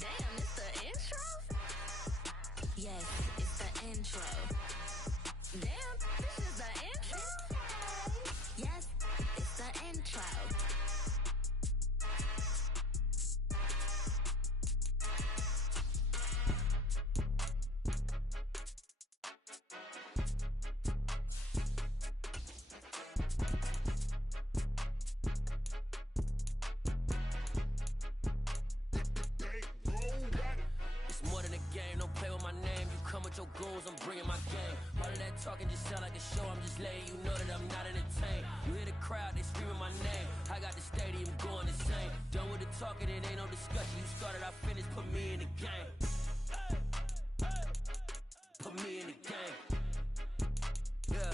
Damn, it's the intro? Yes, it's the intro. Damn, this is the intro? Yes, it's the intro. Your goons, I'm bringing my game. All of that talking just sound like a show. I'm just letting you know that I'm not entertained. You hear the crowd, they screaming my name. I got the stadium going insane. Done with the talking, it ain't no discussion. You started, I finished, put me in the game. Put me in the game. Yeah,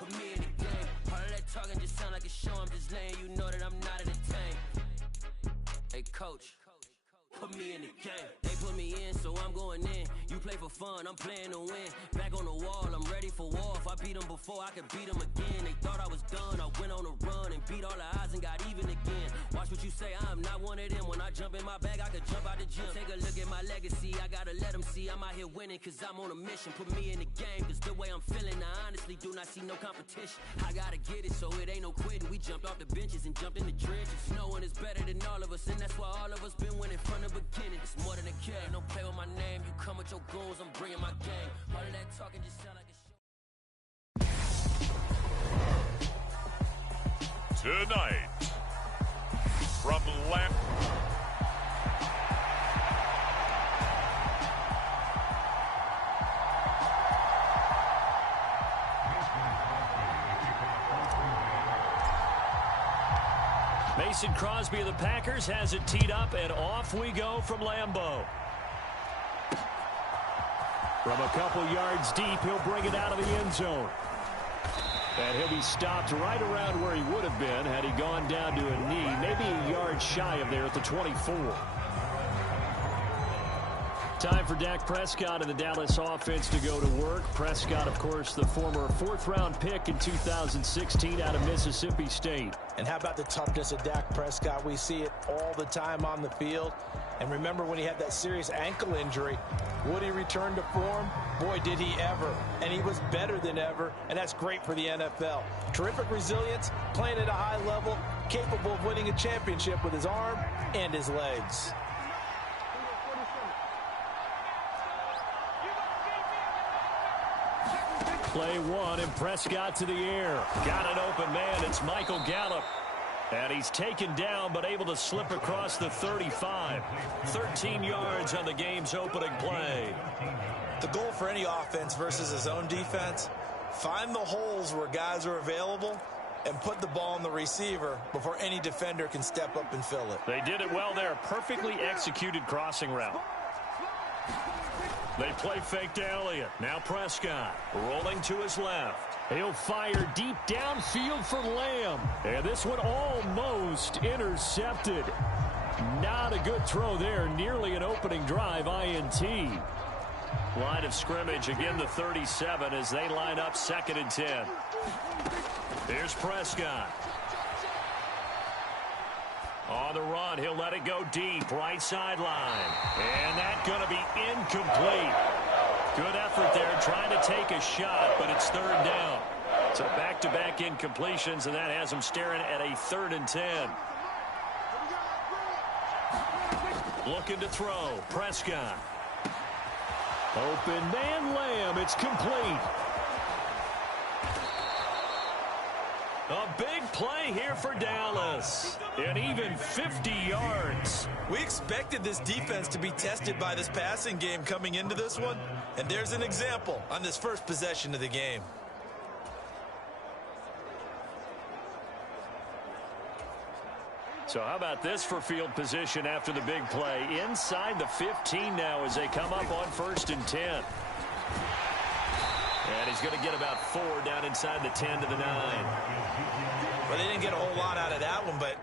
put me in the game. All of that talking just sound like a show. I'm just letting you know that I'm not entertained. Hey, coach. Put me in the game. They put me in, so I'm going in. You play for fun, I'm playing to win. Back on the wall, I'm ready for war. If I beat them before, I could beat them again. They thought I was done, I went on a run and beat all the odds and got even again. Watch what you say, I'm not one of them. When I jump in my bag, I could jump out the gym. Take a look at my legacy, I gotta let them see I'm out here winning, cause I'm on a mission. Put me in the game, cause the way I'm feeling, I honestly do not see no competition. I gotta get it, so it ain't no quitting. We jumped off the benches and jumped in the trenches. No one is better than all of us, and that's why all of us been winning from the beginning. It's more than a game, don't play with my name. You come with your goons, I'm bringing my game. All of that talking just sound like a show. Tonight, from Mason Crosby of the Packers has it teed up, and off we go from Lambeau. From a couple yards deep, he'll bring it out of the end zone. And he'll be stopped right around where he would have been had he gone down to a knee, maybe a yard shy of there at the 24. Time for Dak Prescott and the Dallas offense to go to work. Prescott, of course, the former fourth-round pick in 2016 out of Mississippi State. And how about the toughness of Dak Prescott? We see it all the time on the field. And remember when he had that serious ankle injury, would he return to form? Boy, did he ever. And he was better than ever, and that's great for the NFL. Terrific resilience, playing at a high level, capable of winning a championship with his arm and his legs. Play one, and Prescott to the air. Got an open man. It's Michael Gallup. And he's taken down, but able to slip across the 35. 13 yards on the game's opening play. The goal for any offense versus his own defense, find the holes where guys are available and put the ball on the receiver before any defender can step up and fill it. They did it well there. Perfectly executed crossing route. They play fake to Elliott. Now Prescott rolling to his left. He'll fire deep downfield for Lamb. And this one almost intercepted. Not a good throw there. Nearly an opening drive INT. Line of scrimmage, again the 37 as they line up 2nd and 10. Here's Prescott. On the run, he'll let it go deep, right sideline. And that's going to be incomplete. Good effort there, trying to take a shot, but it's 3rd down. So back-to-back incompletions, and that has him staring at a 3rd and 10. Looking to throw, Prescott. Open man, Lamb, it's complete. A big play here for Dallas. And even 50 yards. We expected this defense to be tested by this passing game coming into this one. And there's an example on this first possession of the game. So how about this for field position after the big play? Inside the 15 now as they come up on 1st and 10. And he's going to get about 4 down inside the 10 to the 9. Well, they didn't get a whole lot out of that one, but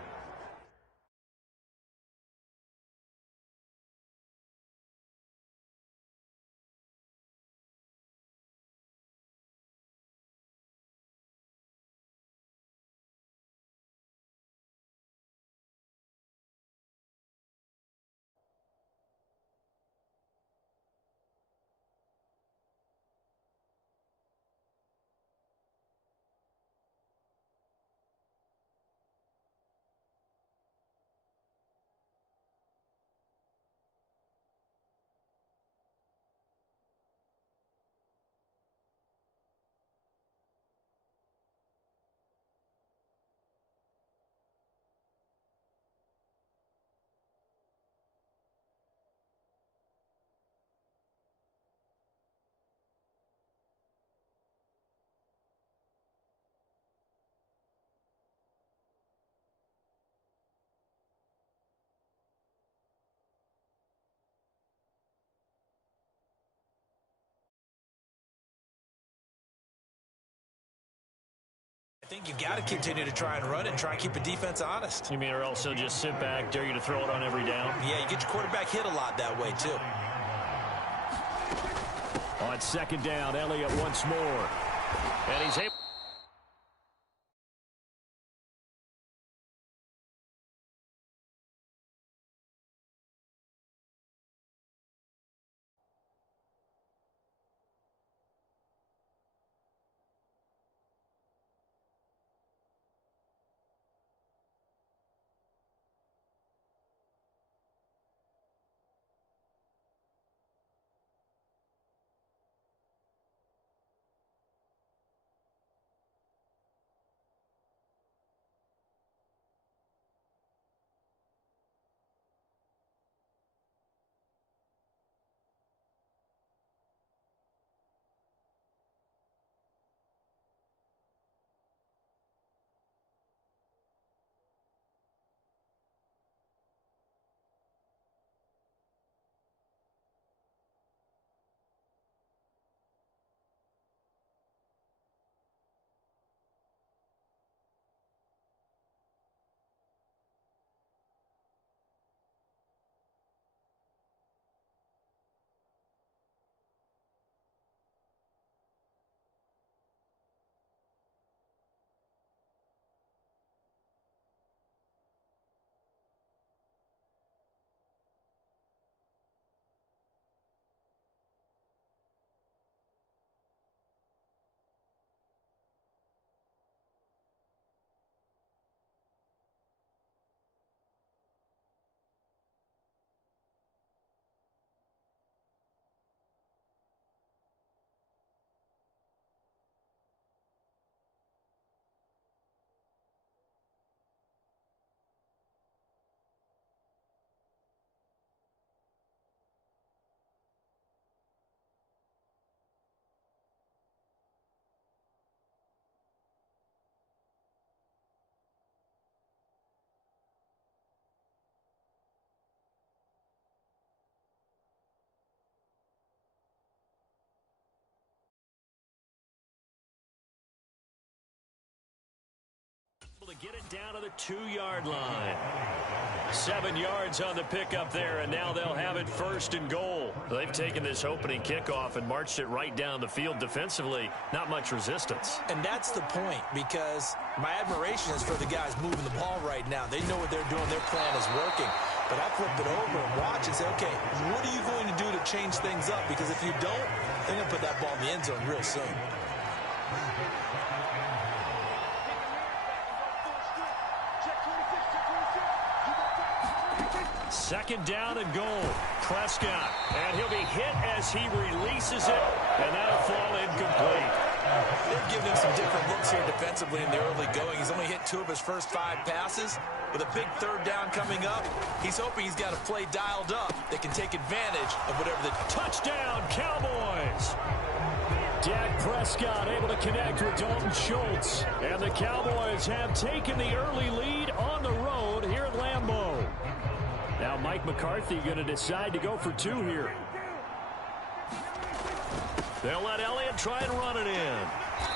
think you got to continue to try and run it and try and keep the defense honest. You mean, or else he'll just sit back, dare you to throw it on every down? Yeah, you get your quarterback hit a lot that way, too. On second down, Elliott once more. And he's able. To get it down to the 2-yard line. 7 yards on the pickup there, and now they'll have it first and goal. They've taken this opening kickoff and marched it right down the field defensively. Not much resistance. And that's the point, because my admiration is for the guys moving the ball right now. They know what they're doing. Their plan is working. But I flip it over and watch and say, okay, what are you going to do to change things up? Because if you don't, they're going to put that ball in the end zone real soon. Second down and goal. Prescott. And he'll be hit as he releases it. And that'll fall incomplete. They're giving him some different looks here defensively in the early going. He's only hit 2 of his first 5 passes. With a big third down coming up, he's hoping he's got a play dialed up that can take advantage of whatever the... Touchdown, Cowboys! Dak Prescott able to connect with Dalton Schultz. And the Cowboys have taken the early lead on the road here at Lambeau. Now Mike McCarthy going to decide to go for 2 here. They'll let Elliott try and run it in.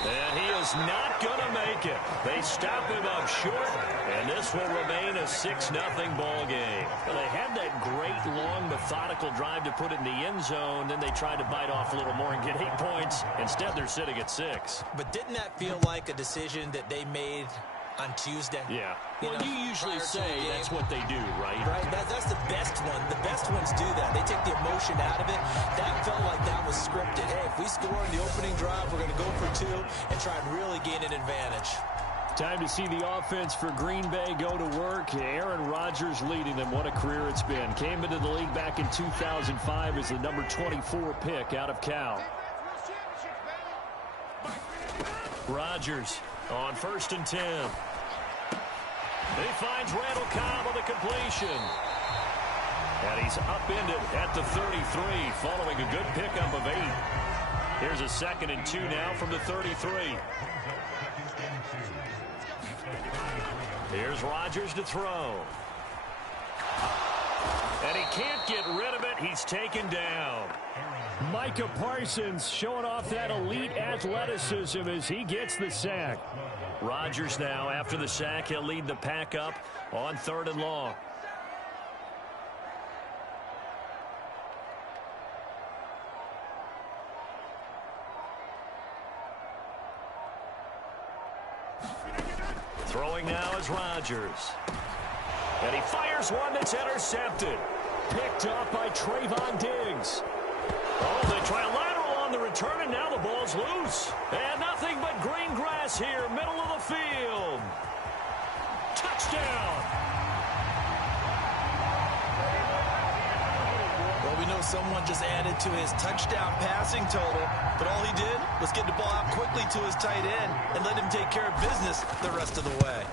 And he is not going to make it. They stop him up short, and this will remain a 6-0 ball game. Well, they had that great, long, methodical drive to put it in the end zone. Then they tried to bite off a little more and get 8 points. Instead, they're sitting at 6. But didn't that feel like a decision that they made on Tuesday? Yeah. Well, you usually say that's what they do, right? Right. That's the best one. The best ones do that. They take the emotion out of it. That felt like that was scripted. Hey, if we score in the opening drive, we're going to go for 2 and try and really gain an advantage. Time to see the offense for Green Bay go to work. Aaron Rodgers leading them. What a career it's been. Came into the league back in 2005 as the number 24 pick out of Cal. Rodgers on 1st and 10. He finds Randall Cobb on the completion. And he's upended at the 33 following a good pickup of 8. Here's a 2nd and 2 now from the 33. Here's Rodgers to throw. And he can't get rid of it he's taken down. Micah Parsons showing off that elite athleticism as he gets the sack. Rodgers now, after the sack, he'll lead the pack up on 3rd and long. Throwing now is Rodgers. And he fires one that's intercepted. Picked up by Trayvon Diggs. Oh, they try a lateral on the return, and now the ball's loose. And nothing but green grass here, middle of the field. Touchdown. Well, we know someone just added to his touchdown passing total, but all he did was get the ball out quickly to his tight end and let him take care of business the rest of the way.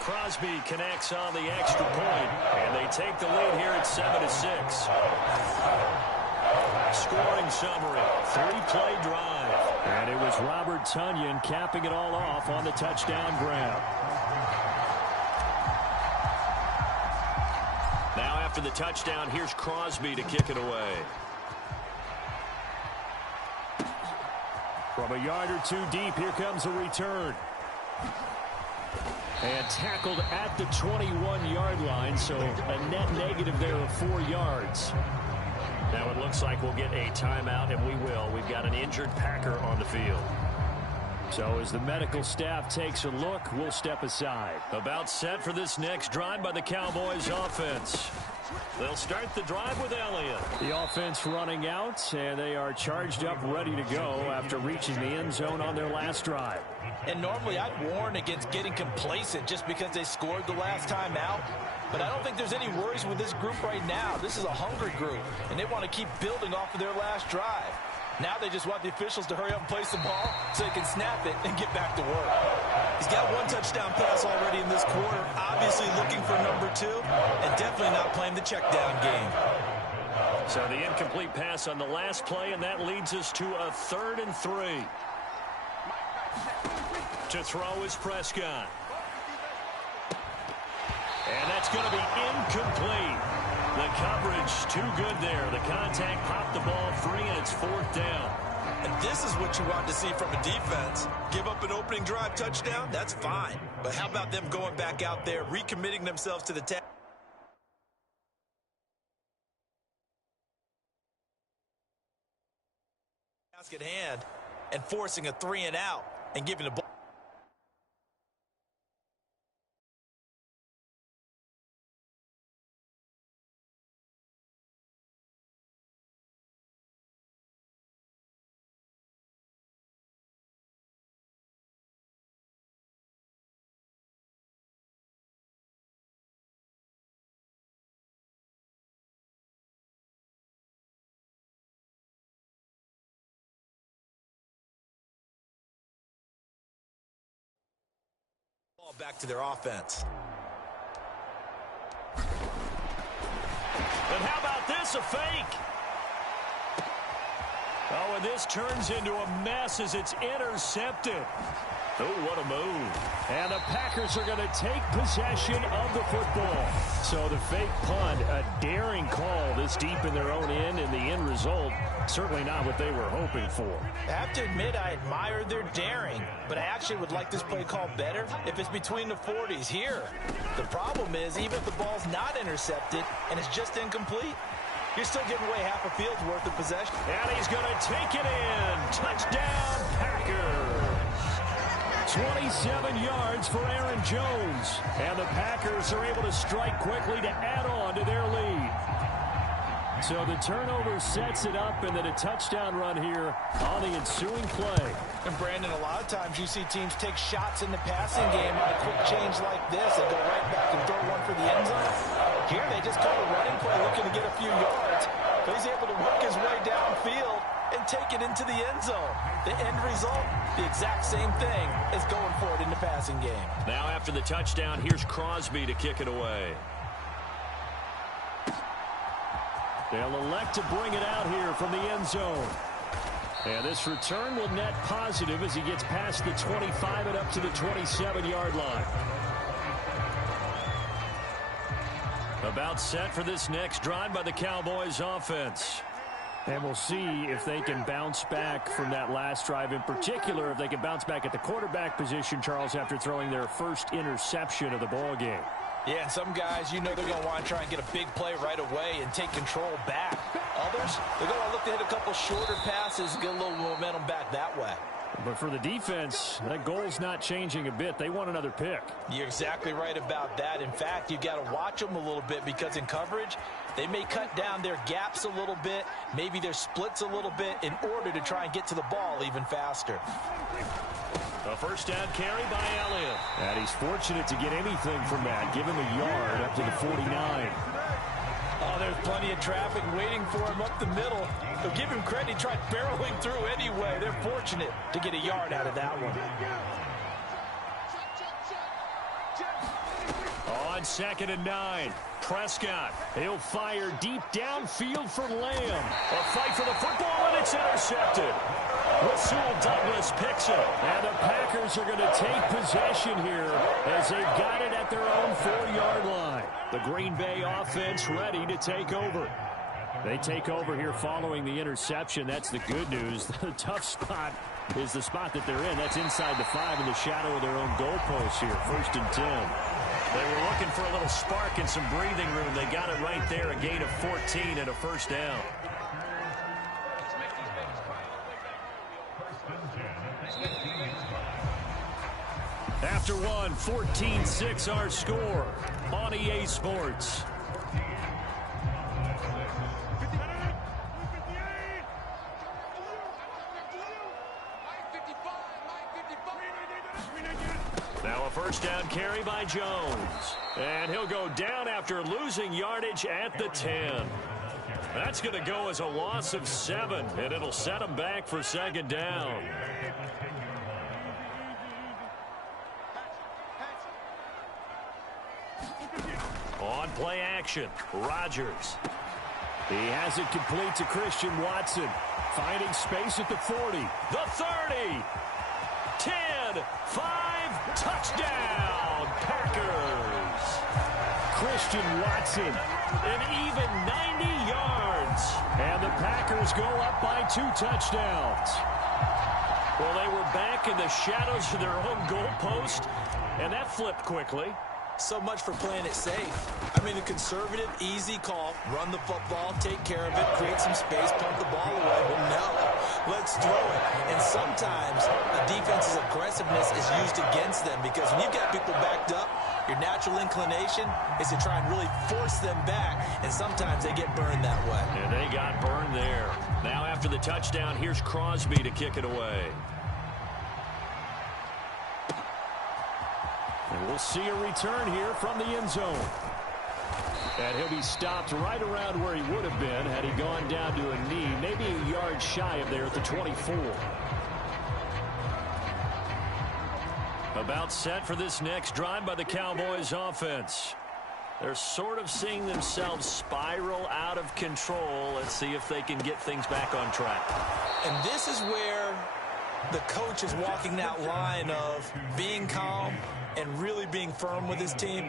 Crosby connects on the extra point, and they take the lead here at 7-6. Scoring summary, 3-play drive. And it was Robert Tonyan capping it all off on the touchdown grab. Now after the touchdown, here's Crosby to kick it away. From a yard or two deep, here comes a return. And tackled at the 21-yard line, so a net negative there of 4 yards. Now it looks like we'll get a timeout, and we will. We've got an injured Packer on the field. So as the medical staff takes a look, we'll step aside. About set for this next drive by the Cowboys offense. They'll start the drive with Elliott. The offense running out, and they are charged up, ready to go after reaching the end zone on their last drive. And normally I'd warn against getting complacent just because they scored the last time out. But I don't think there's any worries with this group right now. This is a hungry group, and they want to keep building off of their last drive. Now they just want the officials to hurry up and place the ball so they can snap it and get back to work. He's got 1 touchdown pass already in this quarter, obviously looking for number 2, and definitely not playing the check down game. So the incomplete pass on the last play, and that leads us to a 3rd and 3. To throw is Prescott. And that's going to be incomplete. The coverage too good there. The contact popped the ball free, and it's 4th down. And this is what you want to see from a defense. Give up an opening drive touchdown, that's fine. But how about them going back out there, recommitting themselves to the task at hand and forcing a 3-and-out and giving the ball. Back to their offense. And how about this, a fake? Oh, and this turns into a mess as it's intercepted. Oh, what a move. And the Packers are going to take possession of the football. So the fake punt, a daring call this deep in their own end, and the end result, certainly not what they were hoping for. I have to admit, I admire their daring, but I actually would like this play called better if it's between the 40s here. The problem is, even if the ball's not intercepted and it's just incomplete, you're still giving away half a field's worth of possession. And he's going to take it in. Touchdown, Packers. 27 yards for Aaron Jones. And the Packers are able to strike quickly to add on to their lead. So the turnover sets it up, and then a touchdown run here on the ensuing play. And Brandon, a lot of times you see teams take shots in the passing game on a quick change like this and go right back and throw one for the end zone. Here they just call a running play looking to get a few yards. But he's able to work his way downfield and take it into the end zone. The end result, the exact same thing as going for it in the passing game. Now after the touchdown, here's Crosby to kick it away. They'll elect to bring it out here from the end zone. And this return will net positive as he gets past the 25 and up to the 27-yard line. About set for this next drive by the Cowboys offense. And we'll see if they can bounce back from that last drive. In particular, if they can bounce back at the quarterback position, Charles, after throwing their first interception of the ball game. Yeah, and some guys, you know they're going to want to try and get a big play right away and take control back. Others, they're going to look to hit a couple shorter passes, get a little momentum back that way. But for the defense, that goal's not changing a bit. They want another pick. You're exactly right about that. In fact, you've got to watch them a little bit because in coverage, they may cut down their gaps a little bit, maybe their splits a little bit in order to try and get to the ball even faster. A first down carry by Elliott. And he's fortunate to get anything from that. Give him a yard up to the 49. Oh, there's plenty of traffic waiting for him up the middle. But give him credit, he tried barreling through anyway. They're fortunate to get a yard out of that one. On 2nd and 9, Prescott. He'll fire deep downfield for Lamb. A fight for the football, and it's intercepted. Rasul Douglas picks it. And the Packers are going to take possession here as they've got it at their own 4-yard line. The Green Bay offense ready to take over. They take over here following the interception. That's the good news. The tough spot is the spot that they're in. That's inside the 5 in the shadow of their own goalpost here. 1st and 10. They were looking for a little spark and some breathing room. They got it right there. A gain of 14 and a first down. After one, 14-6 our score on EA Sports. Now a first down carry by Jones. And he'll go down after losing yardage at the 10. That's going to go as a loss of 7, and it'll set him back for 2nd down. On play action, Rodgers. He has it complete to Christian Watson. Finding space at the 40, the 30, 10, 5, touchdown, Packers. Christian Watson, an even 90 yards. And the Packers go up by 2 touchdowns. Well, they were back in the shadows of their own goalpost, and that flipped quickly. So much for playing it safe. I mean, a conservative, easy call. Run the football, take care of it, create some space, pump the ball away. But no, let's throw it. And sometimes a defense's aggressiveness is used against them because when you've got people backed up, your natural inclination is to try and really force them back. And sometimes they get burned that way. And they got burned there. Now after the touchdown, here's Crosby to kick it away. And we'll see a return here from the end zone. And he'll be stopped right around where he would have been had he gone down to a knee, maybe a yard shy of there at the 24. About set for this next drive by the Cowboys offense. They're sort of seeing themselves spiral out of control. Let's see if they can get things back on track. And this is where the coach is walking that line of being calm and really being firm with his team.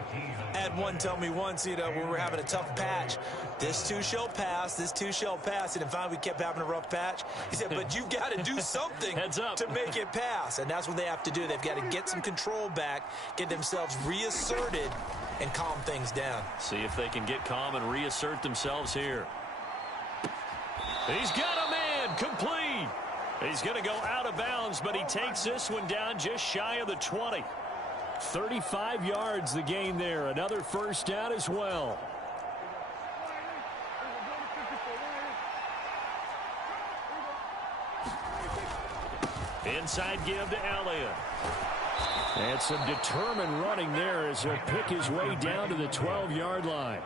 I had one tell me once, when we were having a tough patch, this too shall pass, this too shall pass. And finally we kept having a rough patch. He said, but you've got to do something to make it pass. And that's what they have to do. They've got to get some control back, get themselves reasserted, and calm things down. See if they can get calm and reassert themselves here. He's got a man complete. He's going to go out of bounds, but he takes this one down just shy of the 20. 35 yards the gain there. Another first down as well. Inside give to Elliott. And some determined running there as he'll pick his way down to the 12-yard line.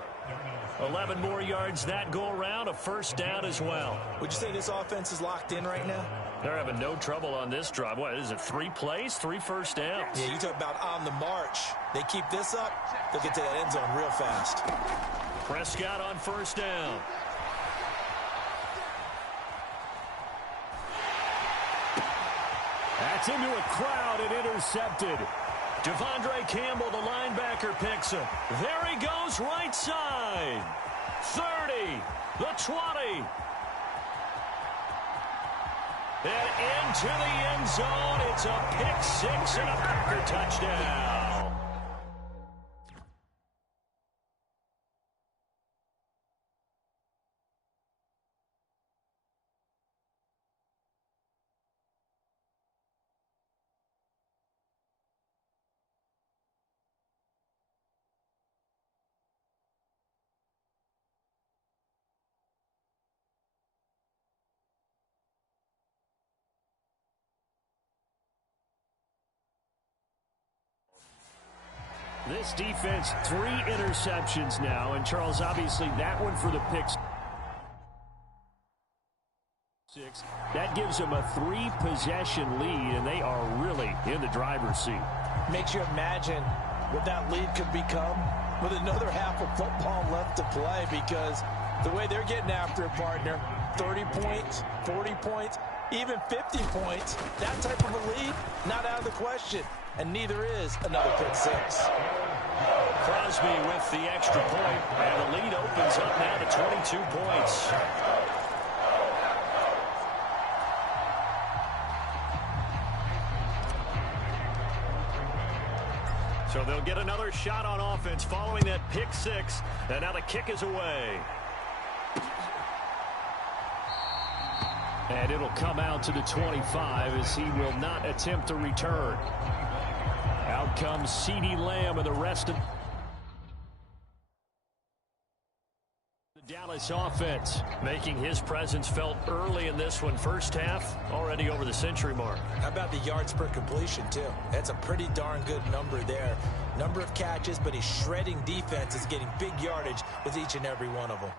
11 more yards that go around, a first down as well. Would you say this offense is locked in right now? They're having no trouble on this drive. What is it, 3 plays, 3 first downs? Yeah, you talk about on the march. They keep this up, they'll get to that end zone real fast. Prescott on first down. That's into a crowd and intercepted. Devondre Campbell, the linebacker, picks him. There he goes, right side. 30, the 20. And into the end zone. It's a pick six and a Packer touchdown. This defense, 3 interceptions now. And, Charles, obviously that one for the picks. That gives them a 3-possession lead, and they are really in the driver's seat. Makes you imagine what that lead could become with another half of football left to play, because the way they're getting after it, partner, 30 points, 40 points, even 50 points, that type of a lead, not out of the question. And neither is another pick six. Crosby with the extra point, and the lead opens up now to 22 points. So they'll get another shot on offense following that pick six, and now the kick is away. And it'll come out to the 25 as he will not attempt to return. Out comes CeeDee Lamb and the rest of the Dallas offense, making his presence felt early in this one. First half, already over the century mark. How about the yards per completion, too? That's a pretty darn good number there. Number of catches, but he's shredding defense, is getting big yardage with each and every one of them.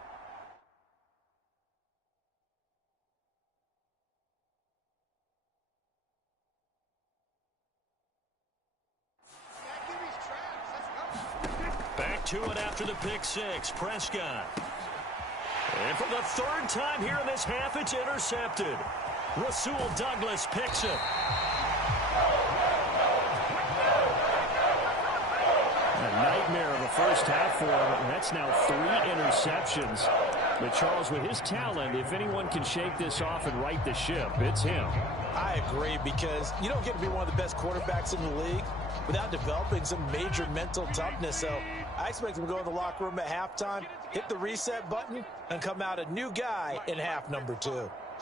Back to it after the pick six. Prescott. And for the 3rd time here in this half, it's intercepted. Rasul Douglas picks it. A nightmare of a first half for him. And that's now 3 interceptions. But Charles, with his talent, if anyone can shake this off and right the ship, it's him. I agree, because you don't get to be one of the best quarterbacks in the league without developing some major mental toughness. So I expect him to go in the locker room at halftime, hit the reset button, and come out a new guy in half number 2.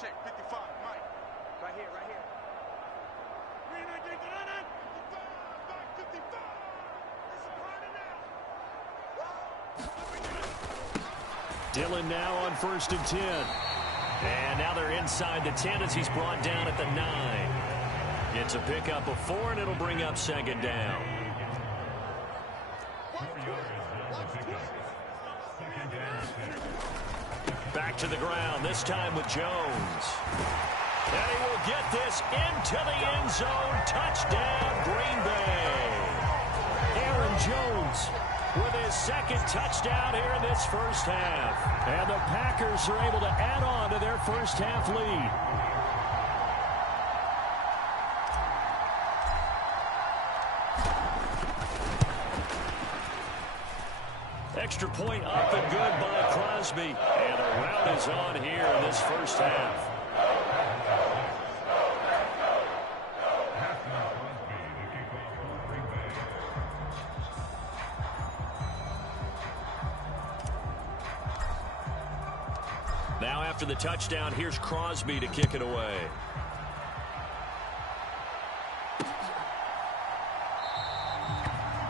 Check 55, Mike. Right here, right here. Dillon now on 1st and 10. And now they're inside the 10 as he's brought down at the 9. It's a pickup of 4, and it'll bring up 2nd down. Back to the ground, this time with Jones. And he will get this into the end zone. Touchdown, Green Bay. Aaron Jones with his 2nd touchdown here in this first half. And the Packers are able to add on to their first half lead. Extra point up and good by Crosby. And the round is on here in this first half. Now after the touchdown, here's Crosby to kick it away.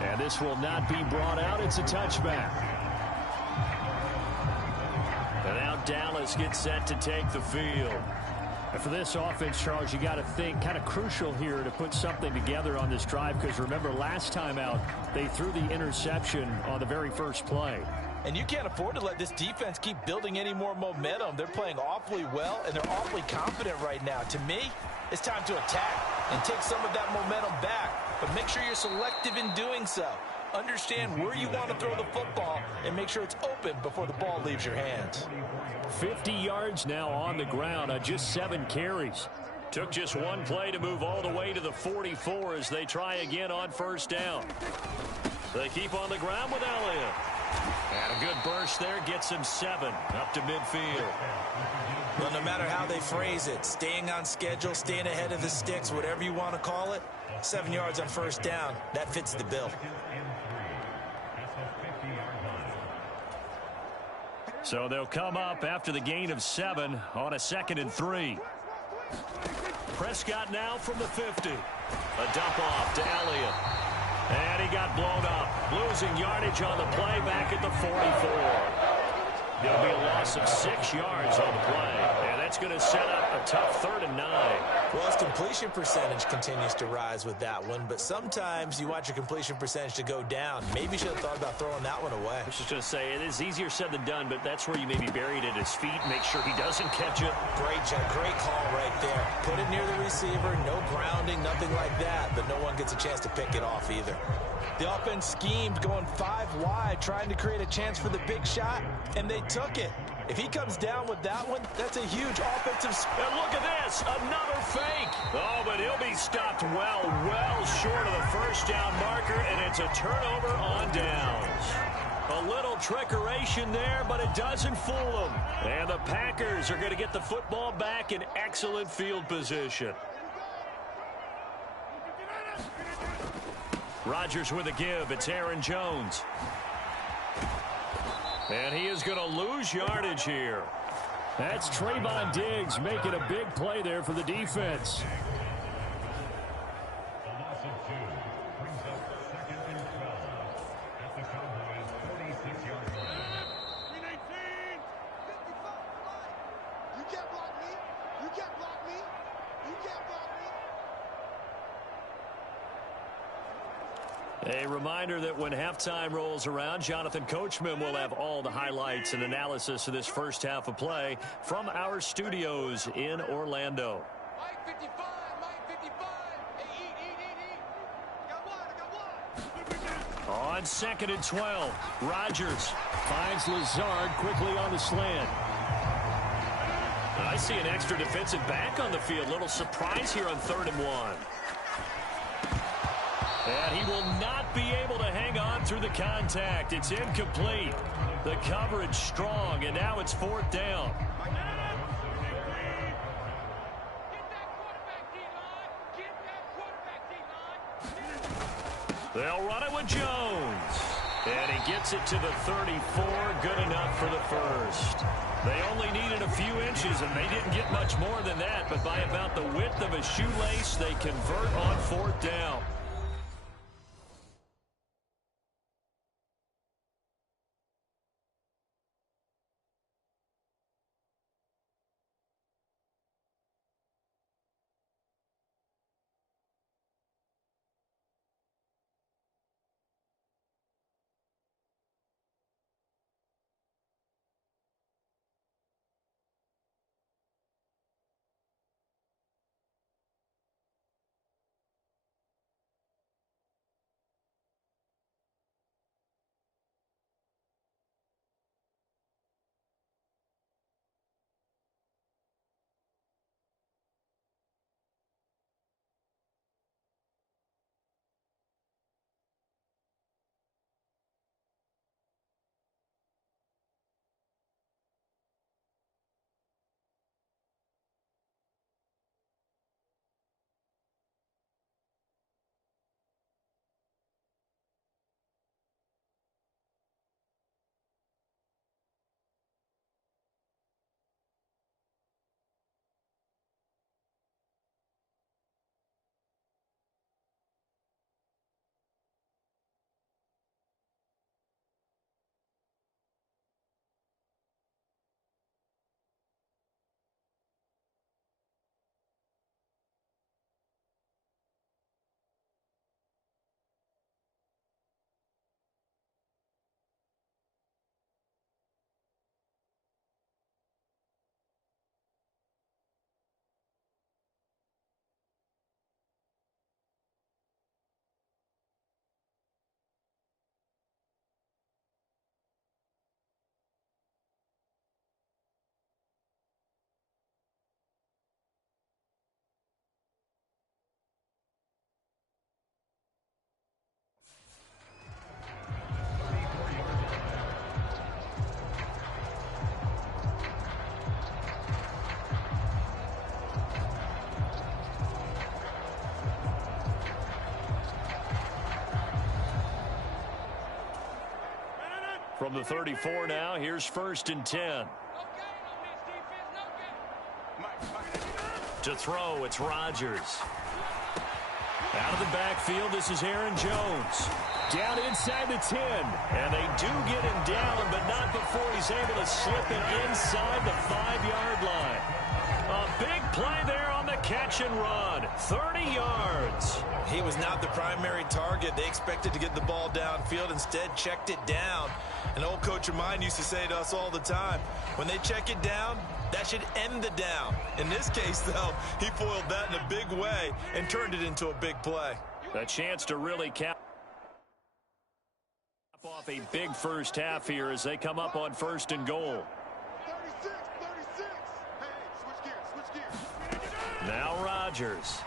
And this will not be brought out. It's a touchback. And now Dallas gets set to take the field. And for this offense, Charles, you got to think kind of crucial here to put something together on this drive, because remember last time out they threw the interception on the very first play. And you can't afford to let this defense keep building any more momentum. They're playing awfully well, and they're awfully confident right now. To me, it's time to attack and take some of that momentum back. But make sure you're selective in doing so. Understand where you want to throw the football and make sure it's open before the ball leaves your hands. 50 yards now on the ground on just 7 carries. Took just one play to move all the way to the 44 as they try again on first down. They keep on the ground with Elliott. And a good burst there gets him 7 up to midfield. Well, no matter how they phrase it, staying on schedule, staying ahead of the sticks, whatever you want to call it, 7 yards on first down, that fits the bill. So they'll come up after the gain of 7 on a 2nd and 3. Prescott now from the 50. A dump off to Elliott. And he got blown up. Losing yardage on the play back at the 44. It'll be a loss of 6 yards on the play. And that's going to set up a tough 3rd and 9. Well, his completion percentage continues to rise with that one, but sometimes you want your completion percentage to go down. Maybe you should have thought about throwing that one away. I was just going to say, it is easier said than done, but that's where you maybe bury it at his feet, make sure he doesn't catch it. Great call right there. Put it near the receiver, no grounding, nothing like that, but no one gets a chance to pick it off either. The offense schemed going 5 wide, trying to create a chance for the big shot, and they took it. If he comes down with that one, that's a huge offensive... And look at this, another fake. Oh, but he'll be stopped well short of the first down marker, and it's a turnover on downs. A little trickeration there, but it doesn't fool them. And the Packers are going to get the football back in excellent field position. Rodgers with a give. It's Aaron Jones. And he is going to lose yardage here. That's Trayvon Diggs making a big play there for the defense. A reminder that when halftime rolls around, Jonathan Coachman will have all the highlights and analysis of this first half of play from our studios in Orlando. Mike 55, Mike 55. Hey, eat. I got one. On 2nd and 12, Rodgers finds Lazard quickly on the slant. I see an extra defensive back on the field. Little surprise here on 3rd and 1. And he will not be able to hang on through the contact. It's incomplete. The coverage strong, and now it's 4th down. They'll run it with Jones. And he gets it to the 34. Good enough for the first. They only needed a few inches, and they didn't get much more than that. But by about the width of a shoelace, they convert on 4th down. From the 34 now, here's 1st and 10. To throw, it's Rodgers. Out of the backfield, this is Aaron Jones. Down inside the 10. And they do get him down, but not before he's able to slip it inside the 5-yard line. A big play there on the catch and run. 30 yards. He was not the primary target. They expected to get the ball downfield. Instead, checked it down. An old coach of mine used to say to us all the time, when they check it down, that should end the down. In this case, though, he foiled that in a big way and turned it into a big play. A chance to really cap off a big first half here as they come up on 1st and goal. 36. Hey, switch gears. Now Rodgers.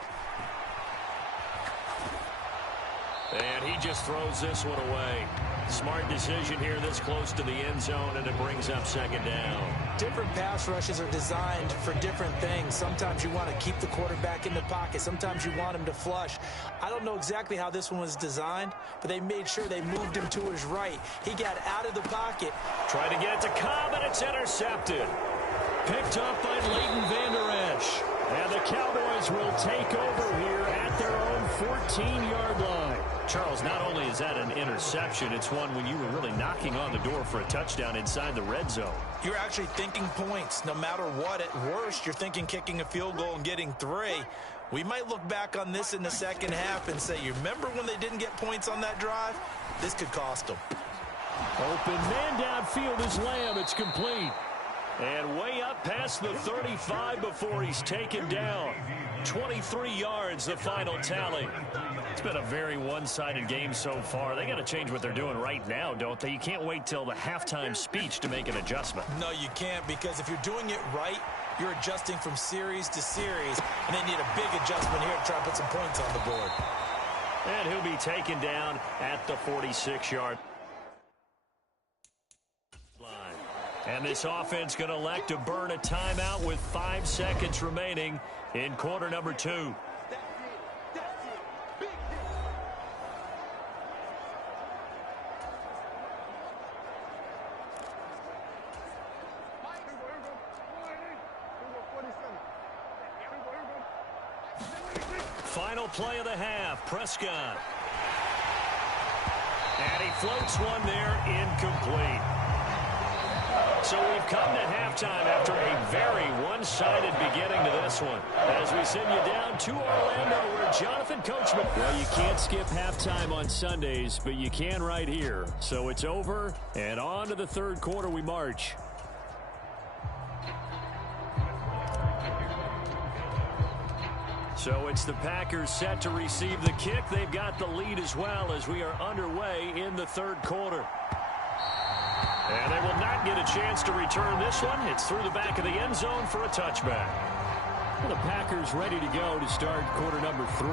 And he just throws this one away. Smart decision here this close to the end zone, and it brings up 2nd down. Different pass rushes are designed for different things. Sometimes you want to keep the quarterback in the pocket. Sometimes you want him to flush. I don't know exactly how this one was designed, but they made sure they moved him to his right. He got out of the pocket. Trying to get it to Cobb, and it's intercepted. Picked up by Leighton Vander Esch. And the Cowboys will take over here at their own 14-yard line. Charles, not only is that an interception, it's one when you were really knocking on the door for a touchdown inside the red zone. You're actually thinking points. No matter what, at worst, you're thinking kicking a field goal and getting 3. We might look back on this in the second half and say, you remember when they didn't get points on that drive? This could cost them. Open man downfield is Lamb. It's complete. And way up past the 35 before he's taken down. 23 yards, the final tally. It's been a very one-sided game so far. They got to change what they're doing right now, don't they? You can't wait till the halftime speech to make an adjustment. No, you can't, because if you're doing it right, you're adjusting from series to series, and they need a big adjustment here to try to put some points on the board. And he'll be taken down at the 46-yard line. And this offense going to elect to burn a timeout with 5 seconds remaining in quarter number 2. Final play of the half, Prescott. And he floats one there, incomplete. So we've come to halftime after a very one-sided beginning to this one. As we send you down to Orlando, where Jonathan Coachman. Well, you can't skip halftime on Sundays, but you can right here. So it's over, and on to the 3rd quarter we march. So it's the Packers set to receive the kick. They've got the lead as well as we are underway in the 3rd quarter. And they will not get a chance to return this one. It's through the back of the end zone for a touchback. Well, the Packers ready to go to start quarter number 3.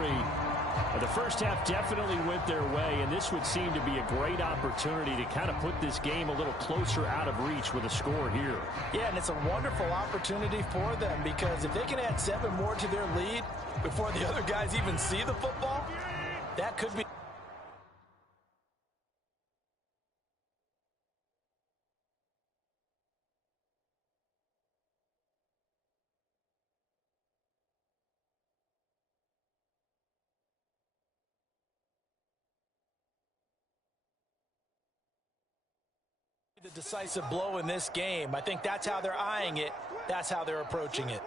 The first half definitely went their way, and this would seem to be a great opportunity to kind of put this game a little closer out of reach with a score here. Yeah, and it's a wonderful opportunity for them, because if they can add 7 more to their lead before the other guys even see the football, that could be. The decisive blow in this game. I think that's how they're eyeing it. That's how they're approaching it.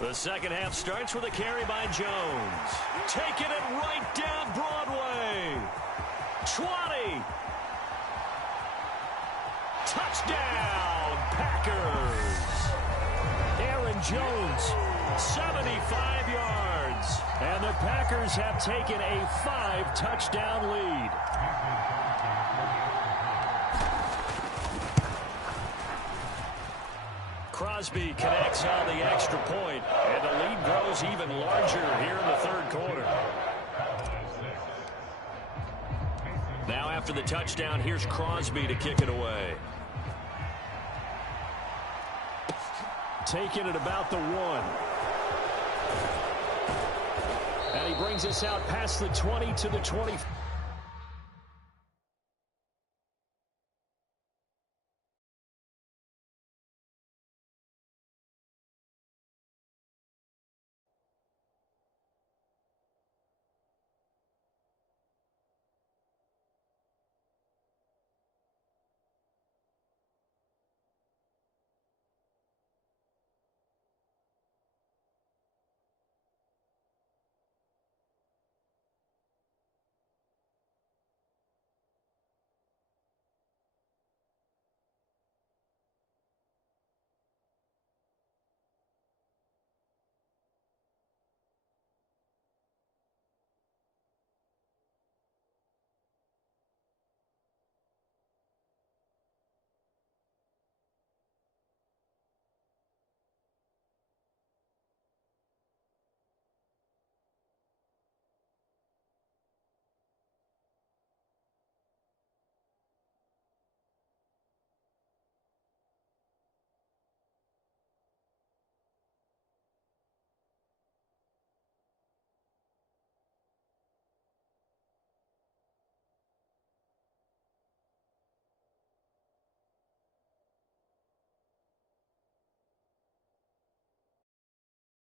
The second half starts with a carry by Jones. Taking it right down Broadway. 20. Touchdown, Packers. Aaron Jones, 75 yards. And the Packers have taken a 5-touchdown lead. Crosby connects on the extra point, and the lead grows even larger here in the 3rd quarter. Now after the touchdown, here's Crosby to kick it away. Taking it about the 1. And he brings us out past the 20 to the 20.